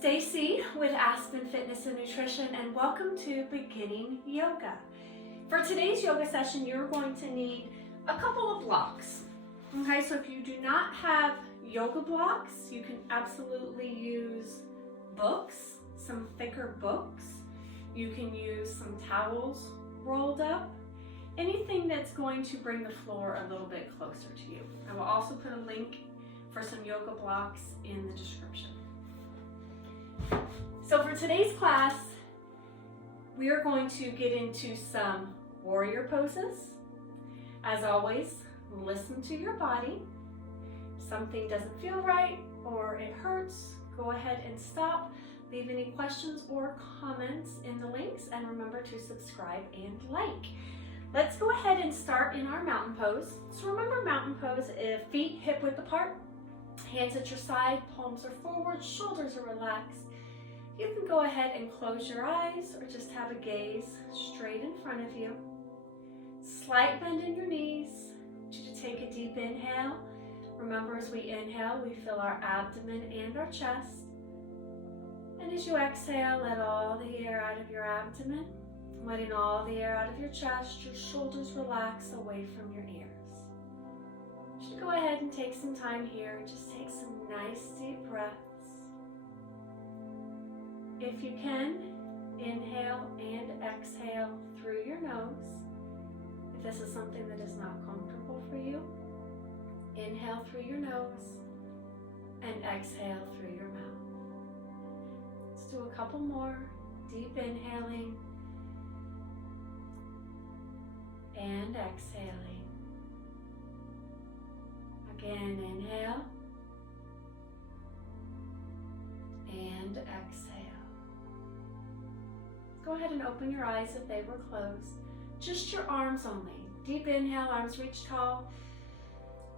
Stacie with Aspen Fitness and Nutrition, and welcome to Beginning Yoga. For today's yoga session, you're going to need a couple of blocks. Okay, so if you do not have yoga blocks, you can absolutely use books, some thicker books. You can use some towels rolled up, anything that's going to bring the floor a little bit closer to you. I will also put a link for some yoga blocks in the description. So for today's class, we are going to get into some warrior poses. As always, listen to your body. If something doesn't feel right or it hurts, go ahead and stop. Leave any questions or comments in the links, and remember to subscribe and like. Let's go ahead and start in our mountain pose. So remember mountain pose, feet hip width apart, hands at your side, palms are forward, shoulders are relaxed. You can go ahead and close your eyes or just have a gaze straight in front of you. Slight bend in your knees. I want you to take a deep inhale. Remember, as we inhale, we fill our abdomen and our chest. And as you exhale, let all the air out of your abdomen, letting all the air out of your chest. Your shoulders relax away from your ears. Just go ahead and take some time here. Just take some nice deep breaths. If you can, inhale and exhale through your nose. If this is something that is not comfortable for you, inhale through your nose and exhale through your mouth. Let's do a couple more. Deep inhaling and exhaling. Again, inhale and exhale. Go ahead and open your eyes if they were closed. Just your arms only. Deep inhale, arms reach tall.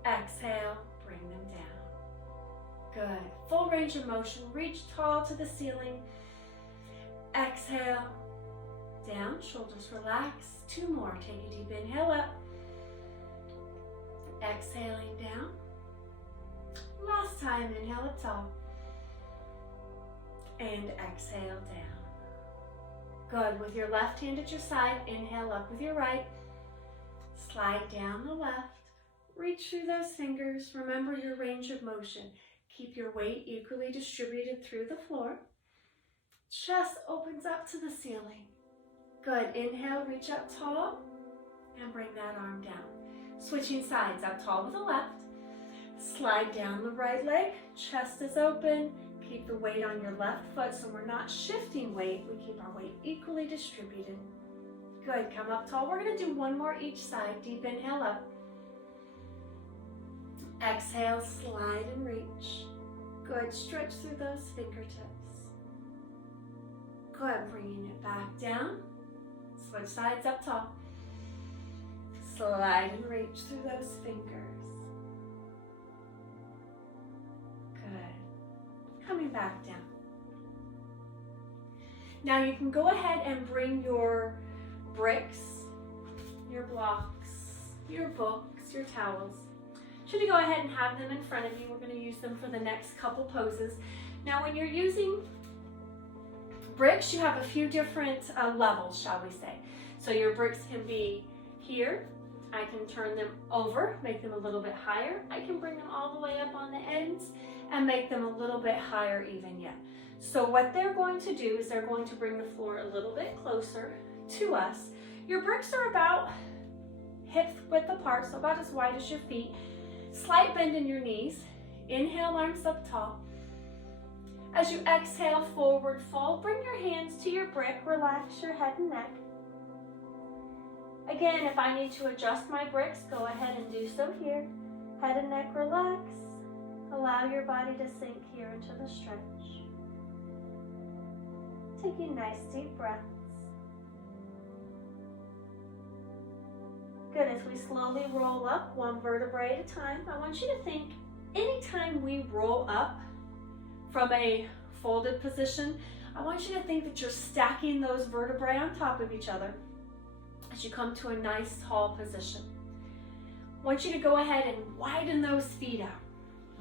Exhale, bring them down. Good. Full range of motion. Reach tall to the ceiling. Exhale, down, shoulders relax. Two more. Take a deep inhale up. Exhaling down. Last time, inhale up tall. And exhale down. Good. With your left hand at your side, inhale up with your right. Slide down the left. Reach through those fingers. Remember your range of motion. Keep your weight equally distributed through the floor. Chest opens up to the ceiling. Good. Inhale, reach up tall, and bring that arm down. Switching sides, up tall with the left. Slide down the right leg. Chest is open. Keep the weight on your left foot so we're not shifting weight. We keep our weight equally distributed. Good. Come up tall. We're going to do one more each side. Deep inhale up. Exhale, slide and reach. Good. Stretch through those fingertips. Good. Bringing it back down. Switch sides, up tall. Slide and reach through those fingers. Good. Coming back down. Now you can go ahead and bring your bricks, your blocks, your books, your towels. Should you go ahead and have them in front of you? We're going to use them for the next couple poses. Now when you're using bricks, you have a few different levels, shall we say. So your bricks can be here. I can turn them over, make them a little bit higher. I can bring them all the way up on the ends and make them a little bit higher even yet. So what they're going to do is they're going to bring the floor a little bit closer to us. Your bricks are about hip width apart, so about as wide as your feet. Slight bend in your knees. Inhale, arms up tall. As you exhale, forward fold. Bring your hands to your brick. Relax your head and neck. Again, if I need to adjust my bricks, go ahead and do so here. Head and neck relax. Allow your body to sink here into the stretch. Taking nice deep breaths. Good. As we slowly roll up one vertebrae at a time, I want you to think anytime we roll up from a folded position, I want you to think that you're stacking those vertebrae on top of each other as you come to a nice tall position. I want you to go ahead and widen those feet out.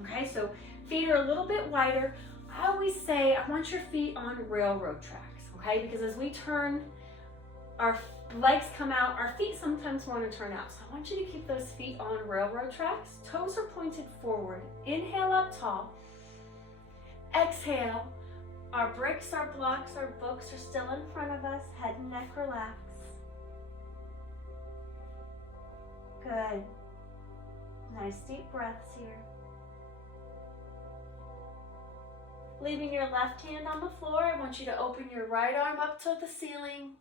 Okay, so feet are a little bit wider. I always say I want your feet on railroad tracks, okay? Because as we turn, our legs come out, our feet sometimes want to turn out. So I want you to keep those feet on railroad tracks. Toes are pointed forward. Inhale up tall. Exhale. Our bricks, our blocks, our books are still in front of us. Head and neck relax. Good. Nice deep breaths here. Leaving your left hand on the floor, I want you to open your right arm up to the ceiling.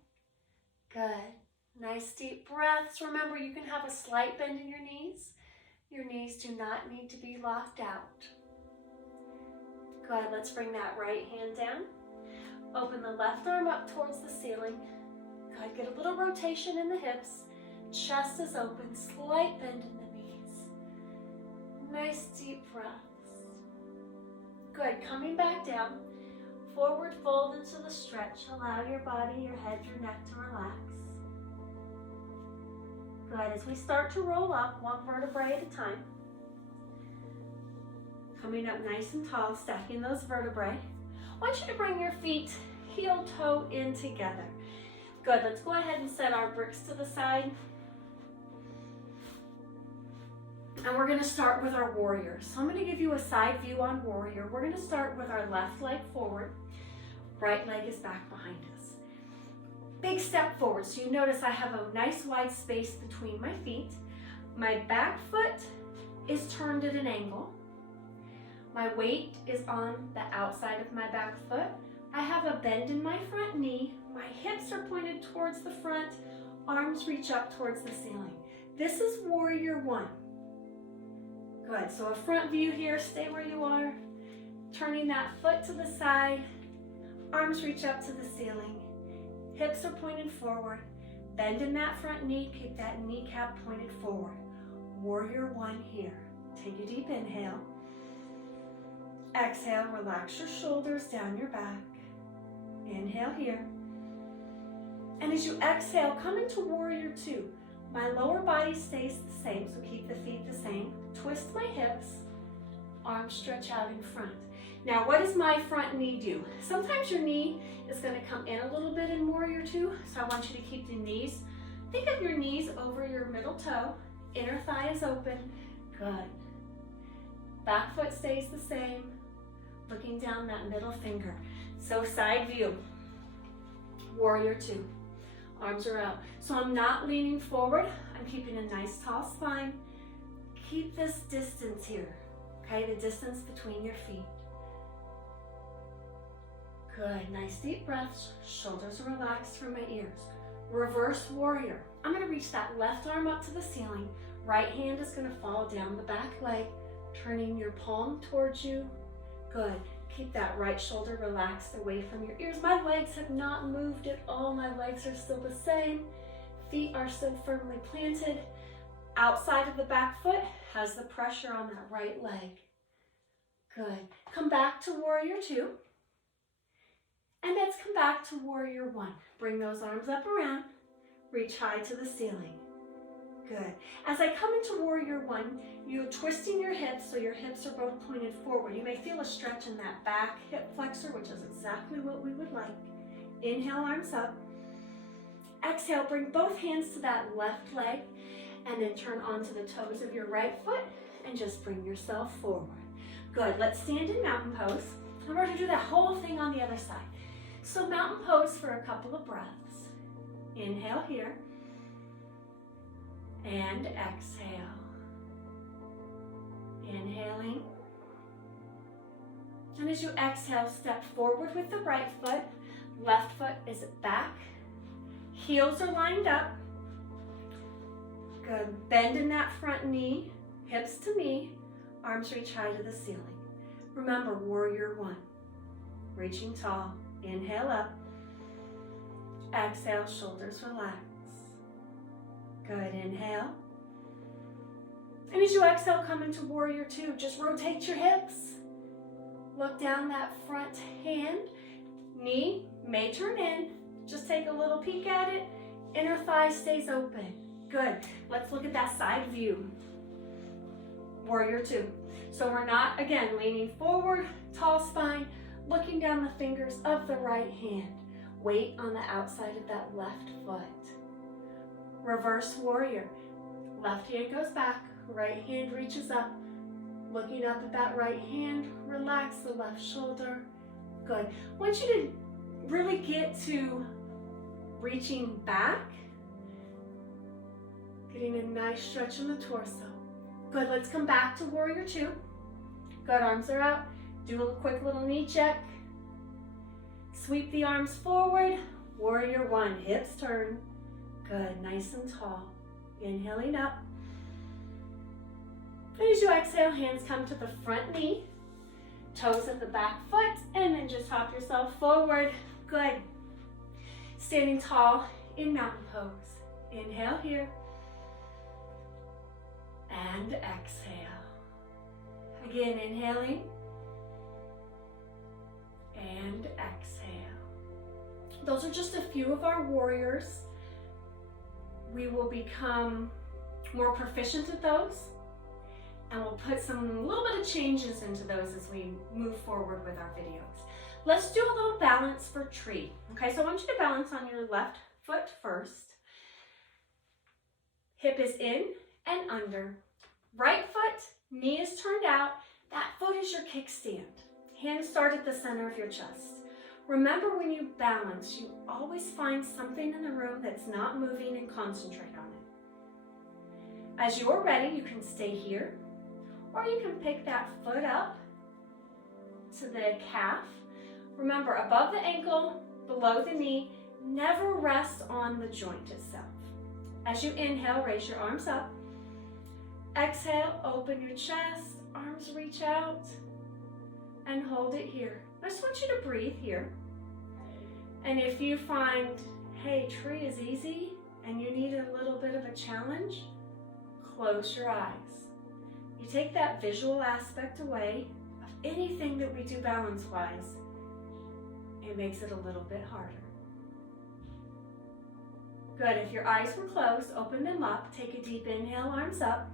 Good. Nice deep breaths. Remember, you can have a slight bend in your knees. Your knees do not need to be locked out. Good. Let's bring that right hand down. Open the left arm up towards the ceiling. Good. Get a little rotation in the hips. Chest is open. Slight bend in the knees. Nice deep breaths. Good. Coming back down. Forward fold into the stretch. Allow your body, your head, your neck to relax. Good. As we start to roll up, one vertebrae at a time. Coming up nice and tall, stacking those vertebrae. I want you to bring your feet heel toe in together. Good. Let's go ahead and set our bricks to the side. And we're going to start with our warrior. So I'm going to give you a side view on warrior. We're going to start with our left leg forward. Right leg is back behind us. Big step forward. So you notice I have a nice wide space between my feet. My back foot is turned at an angle. My weight is on the outside of my back foot. I have a bend in my front knee. My hips are pointed towards the front. Arms reach up towards the ceiling. This is warrior one. Good. So a front view here. Stay where you are. Turning that foot to the side. Arms reach up to the ceiling. Hips are pointed forward. Bend in that front knee. Keep that kneecap pointed forward. Warrior one here. Take a deep inhale. Exhale, relax your shoulders down your back. Inhale here. And as you exhale, come into warrior two. My lower body stays the same, so keep the feet the same. Twist my hips. Arms stretch out in front. Now, what does my front knee do? Sometimes your knee is going to come in a little bit in warrior two, so I want you to keep the knees. Think of your knees over your middle toe. Inner thigh is open. Good. Back foot stays the same. Looking down that middle finger. So side view. Warrior two. Arms are out. So I'm not leaning forward. I'm keeping a nice tall spine. Keep this distance here. Okay, the distance between your feet. Good. Nice deep breaths. Shoulders are relaxed from my ears. Reverse warrior. I'm going to reach that left arm up to the ceiling. Right hand is going to fall down the back leg. Turning your palm towards you. Good. Keep that right shoulder relaxed away from your ears. My legs have not moved at all. My legs are still the same. Feet are still firmly planted. Outside of the back foot has the pressure on that right leg. Good. Come back to warrior two. And let's come back to warrior one. Bring those arms up around. Reach high to the ceiling. Good. As I come into warrior one, you're twisting your hips so your hips are both pointed forward. You may feel a stretch in that back hip flexor, which is exactly what we would like. Inhale, arms up. Exhale, bring both hands to that left leg and then turn onto the toes of your right foot and just bring yourself forward. Good. Let's stand in mountain pose. And we're going to do that whole thing on the other side. So mountain pose for a couple of breaths. Inhale here. And exhale. Inhaling. And as you exhale, step forward with the right foot. Left foot is back. Heels are lined up. Good. Bend in that front knee. Hips to knee. Arms reach high to the ceiling. Remember, warrior one. Reaching tall. Inhale up. Exhale, shoulders relax. Good. Inhale. And as you exhale, come into warrior two. Just rotate your hips. Look down that front hand. Knee may turn in. Just take a little peek at it. Inner thigh stays open. Good. Let's look at that side view. warrior two. So we're not, again, leaning forward, tall spine, looking down the fingers of the right hand. Weight on the outside of that left foot. Reverse warrior. Left hand goes back, right hand reaches up. Looking up at that right hand, relax the left shoulder. Good. I want you to really get to reaching back, getting a nice stretch in the torso. Good, let's come back to warrior two. Good, arms are out. Do a quick little knee check. Sweep the arms forward. Warrior one, hips turn. Good, nice and tall. Inhaling up. And as you exhale, hands come to the front knee. Toes at the back foot, and then just hop yourself forward. Good. Standing tall in mountain pose. Inhale here. And exhale. Again, inhaling. And exhale. Those are just a few of our warriors. We will become more proficient at those, and we'll put a little bit of changes into those as we move forward with our videos. Let's do a little balance for tree. Okay, so I want you to balance on your left foot first. Hip is in and under. Right foot, knee is turned out. That foot is your kickstand. Hands start at the center of your chest. Remember, when you balance, you always find something in the room that's not moving and concentrate on it. As you're ready, you can stay here, or you can pick that foot up to the calf. Remember, above the ankle, below the knee, never rest on the joint itself. As you inhale, raise your arms up. Exhale, open your chest, arms reach out, and hold it here. I just want you to breathe here. And if you find, hey, tree is easy and you need a little bit of a challenge, close your eyes. You take that visual aspect away of anything that we do balance-wise. It makes it a little bit harder. Good, if your eyes were closed, open them up. Take a deep inhale, arms up.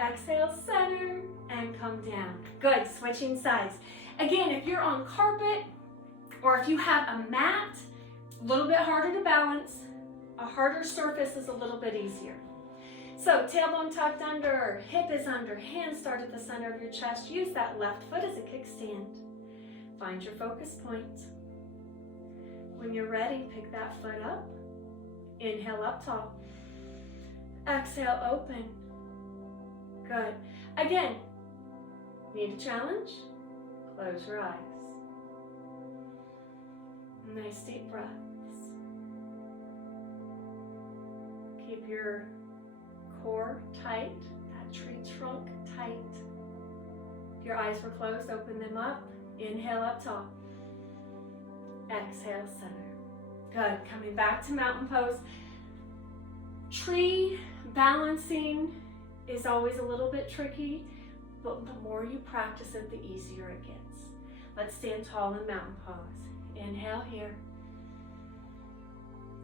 Exhale, center, and come down. Good, switching sides. Again, if you're on carpet or if you have a mat, a little bit harder to balance. A harder surface is a little bit easier. So tailbone tucked under, hip is under, hands start at the center of your chest. Use that left foot as a kickstand. Find your focus point. When you're ready, pick that foot up. Inhale up tall. Exhale, open. Good. Again, need a challenge? Close your eyes. Nice deep breaths. Keep your core tight, that tree trunk tight. If your eyes were closed, open them up. Inhale up tall. Exhale, center. Good. Coming back to mountain pose. Tree balancing is always a little bit tricky, but the more you practice it, the easier it gets. Let's stand tall in mountain pose. Inhale here.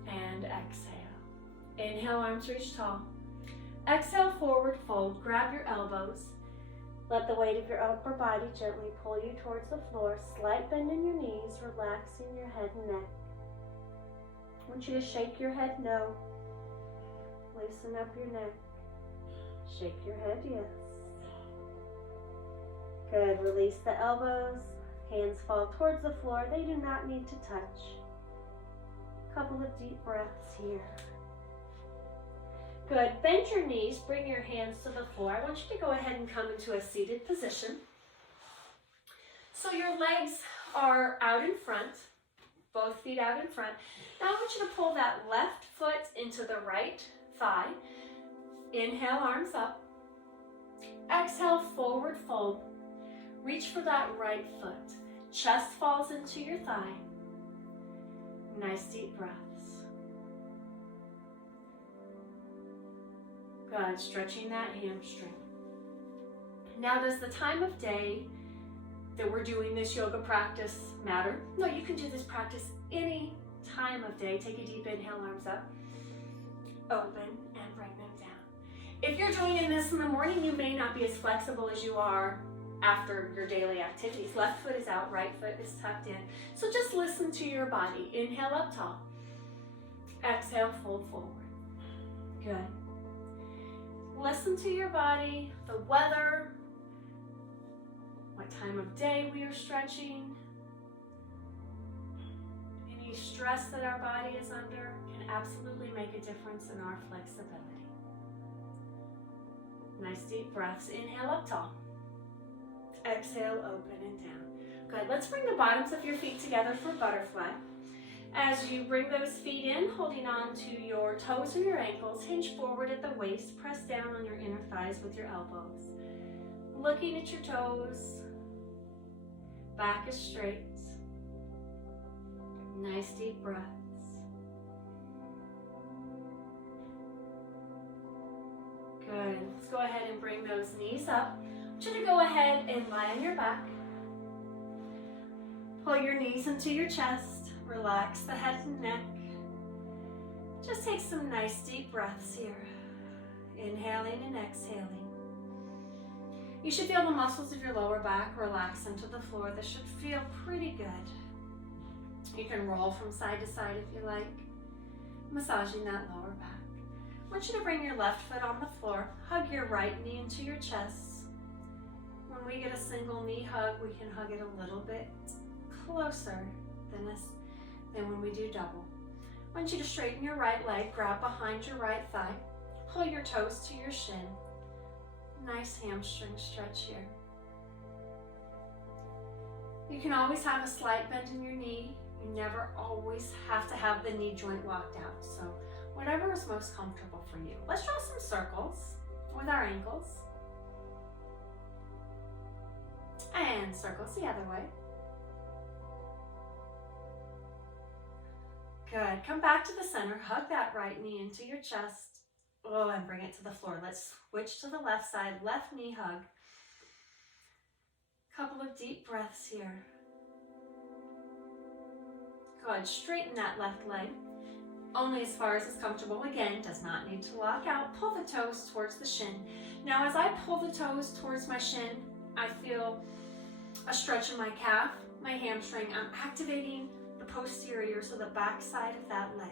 And exhale. Inhale, arms reach tall. Exhale, forward fold. Grab your elbows. Let the weight of your upper body gently pull you towards the floor. Slight bend in your knees, relaxing your head and neck. I want you to shake your head no. Loosen up your neck. Shake your head yes. Good. Release the elbows. Hands fall towards the floor. They do not need to touch. A couple of deep breaths here. Good. Bend your knees. Bring your hands to the floor. I want you to go ahead and come into a seated position. So your legs are out in front. Both feet out in front. Now I want you to pull that left foot into the right thigh. Inhale, arms up. Exhale, forward fold. Reach for that right foot. Chest falls into your thigh. Nice deep breaths. Good, stretching that hamstring. Now, does the time of day that we're doing this yoga practice matter? No, you can do this practice any time of day. Take a deep inhale, arms up. Open and bring them down. If you're doing this in the morning, you may not be as flexible as you are after your daily activities. Left foot is out, right foot is tucked in. So just listen to your body. Inhale up tall. Exhale, fold forward. Good. Listen to your body, the weather, what time of day we are stretching. Any stress that our body is under can absolutely make a difference in our flexibility. Nice deep breaths. Inhale up tall. Exhale, open and down. Good. Let's bring the bottoms of your feet together for butterfly. As you bring those feet in, holding on to your toes or your ankles, hinge forward at the waist, press down on your inner thighs with your elbows. Looking at your toes, back is straight. Nice deep breaths. Good. Let's go ahead and bring those knees up. I want you to go ahead and lie on your back. Pull your knees into your chest. Relax the head and neck. Just take some nice deep breaths here. Inhaling and exhaling. You should feel the muscles of your lower back relax into the floor. This should feel pretty good. You can roll from side to side if you like, massaging that lower back. I want you to bring your left foot on the floor. Hug your right knee into your chest. When we get a single knee hug, we can hug it a little bit closer than when we do double. I want you to straighten your right leg, grab behind your right thigh, pull your toes to your shin. Nice hamstring stretch here. You can always have a slight bend in your knee. You never always have to have the knee joint locked out. So whatever is most comfortable for you. Let's draw some circles with our ankles. And circles the other way. Good. Come back to the center. Hug that right knee into your chest. Oh, and bring it to the floor. Let's switch to the left side. Left knee hug. Couple of deep breaths here. Good. Straighten that left leg. Only as far as is comfortable. Again, does not need to lock out. Pull the toes towards the shin. Now, as I pull the toes towards my shin, I feel a stretch in my calf, my hamstring. I'm activating the posterior, so the back side of that leg.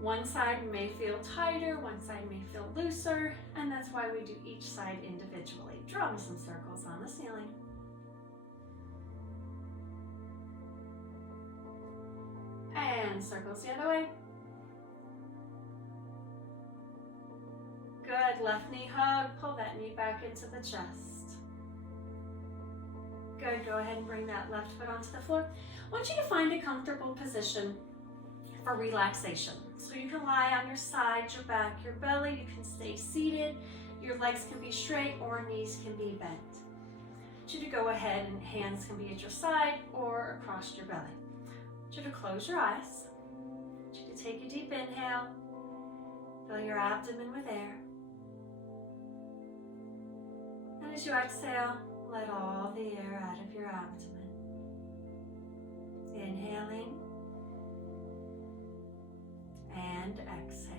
One side may feel tighter, one side may feel looser, and that's why we do each side individually. Draw me some circles on the ceiling. And circles the other way. Good. Left knee hug. Pull that knee back into the chest. Good. Go ahead and bring that left foot onto the floor. I want you to find a comfortable position for relaxation. So you can lie on your side, your back, your belly. You can stay seated. Your legs can be straight or knees can be bent. I want you to go ahead and hands can be at your side or across your belly. I want you to close your eyes. I want you to take a deep inhale. Fill your abdomen with air. And as you exhale, let all the air out of your abdomen. Inhaling and exhale.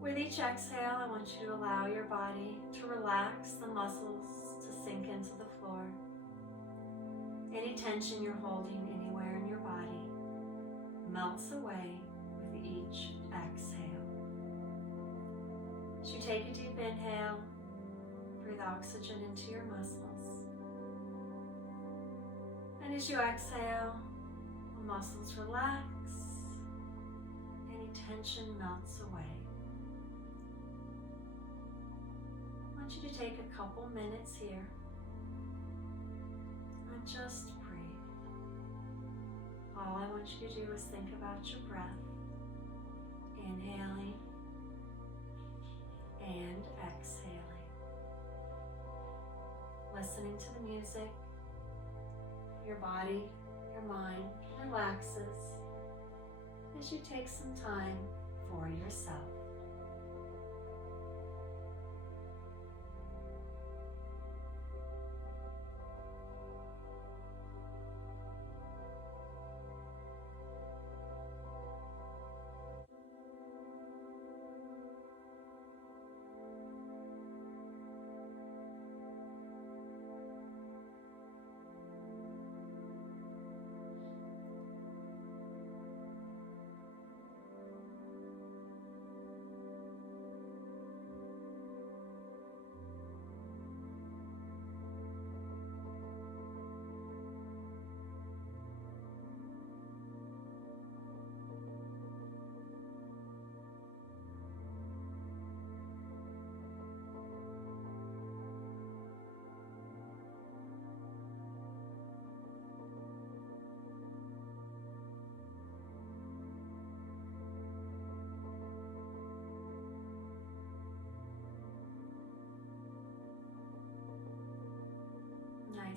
With each exhale, I want you to allow your body to relax, the muscles to sink into the floor. Any tension you're holding anywhere in your body melts away with each exhale. As you take a deep inhale, breathe oxygen into your muscles. And as you exhale, the muscles relax, any tension melts away. I want you to take a couple minutes here and just breathe. All I want you to do is think about your breath, inhaling and exhaling. Listening to the music, your body, your mind relaxes as you take some time for yourself.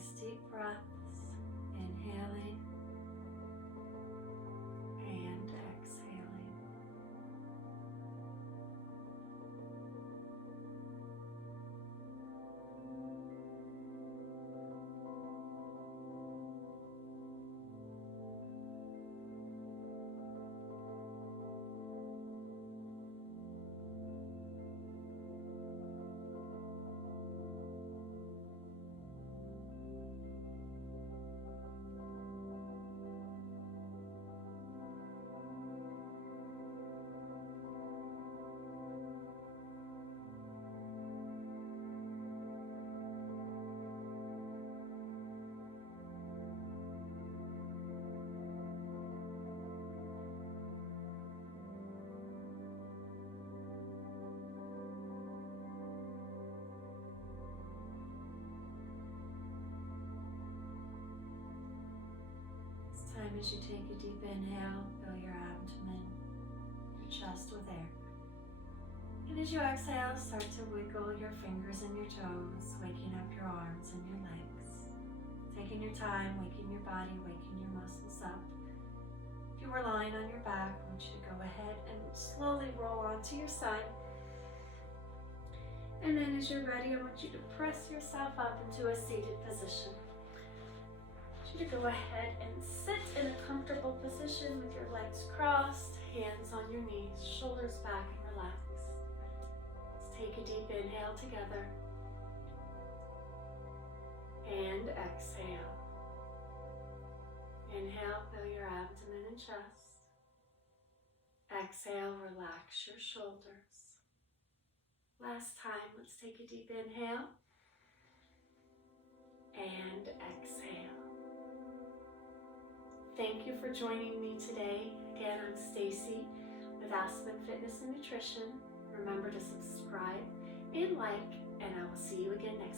nice deep breaths, inhaling and exhaling. Time as you take a deep inhale, fill your abdomen, your chest with air. And as you exhale, start to wiggle your fingers and your toes, waking up your arms and your legs. Taking your time, waking your body, waking your muscles up. If you were lying on your back, I want you to go ahead and slowly roll onto your side. And then as you're ready, I want you to press yourself up into a seated position. You to go ahead and sit in a comfortable position with your legs crossed, hands on your knees, shoulders back, and relax. Let's take a deep inhale together and exhale. Inhale, fill your abdomen and chest. Exhale, relax your shoulders. Last time, let's take a deep inhale and exhale. Thank you for joining me today. Again, I'm Stacie with Aspen Fitness and Nutrition. Remember to subscribe and like, and I will see you again next time.